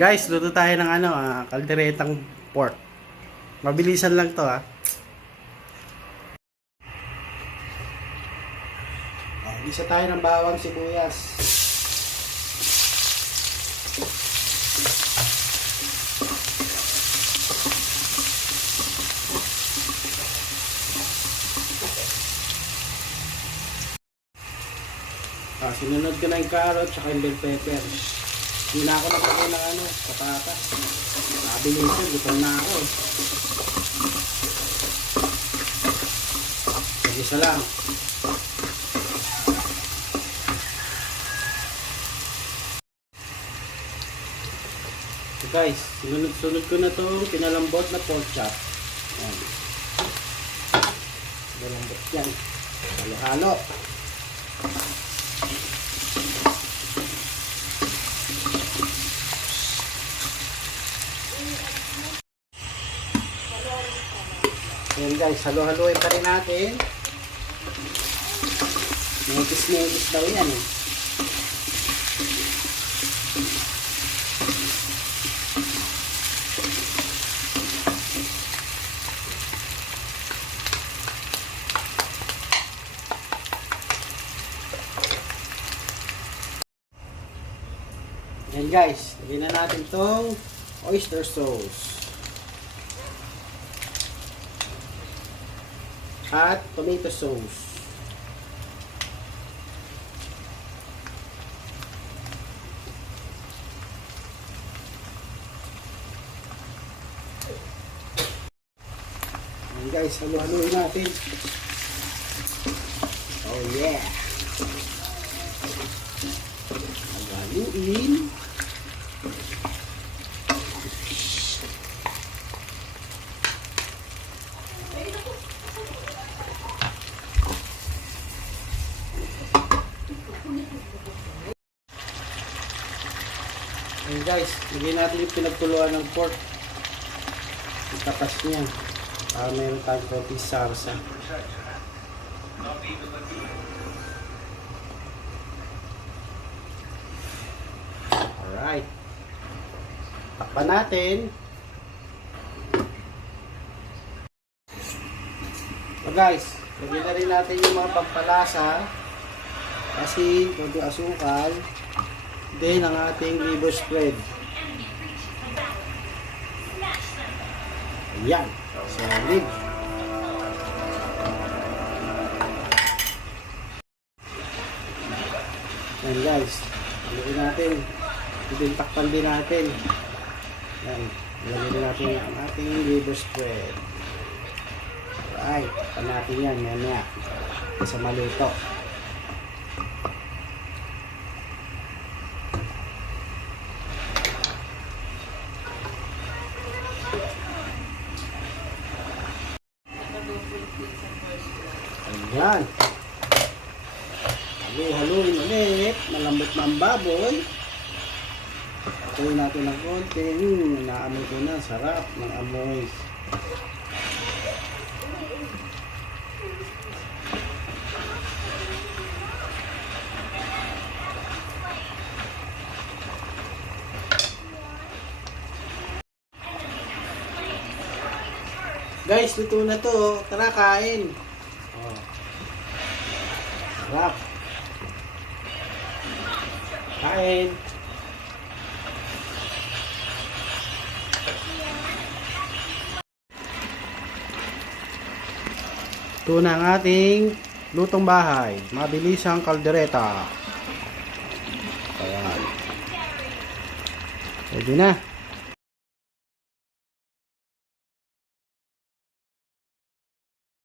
Guys, luto tayo ng kalderetang pork. Mabilisan lang to Isa tayo ng bawang sibuyas. Sinunod ko na yung carrot at yung bell pepper. Hindi na ako naglagay ng patatas. Mabilisan, gutom na ako. Isa lang. So guys, sunod ko na itong pinalambot na pork chop. Ayan. Pinalambot yan. Halo-halo. Ayan guys, halo-haloin pa rin natin. Nengkis-nengkis daw yan Ayan guys, lagyan na natin itong oyster sauce. At tomato sauce. Ayan guys, halo-haloin natin. Oh yeah! Halo-haluin. Ayan guys, lagyan natin yung pinagtuluan ng pork. Yung tapas niya. Para meron tayong konting sarsa. Alright. Takpan natin. So guys, lagyan na rin natin yung mga pampalasa. Asin, konting asukal. Then ang ating liver spread. Ayan. Solid. Ayan guys. Lagyan natin. Takpan din natin. Ayan. Lagyan natin ang ating liver spread. Alright. Takpan natin yan. Maya. Sa maluto. Ayan. Haluin ulit. Malambot na ang baboy. Patuloy natin ng konti. Naamoy ko na. Sarap ng amoy. Guys, luto na to. Tara, kain. Sarap. Kain. Ito na ang ating lutong bahay. Mabilisang kaldereta. Ayan. Pwede na.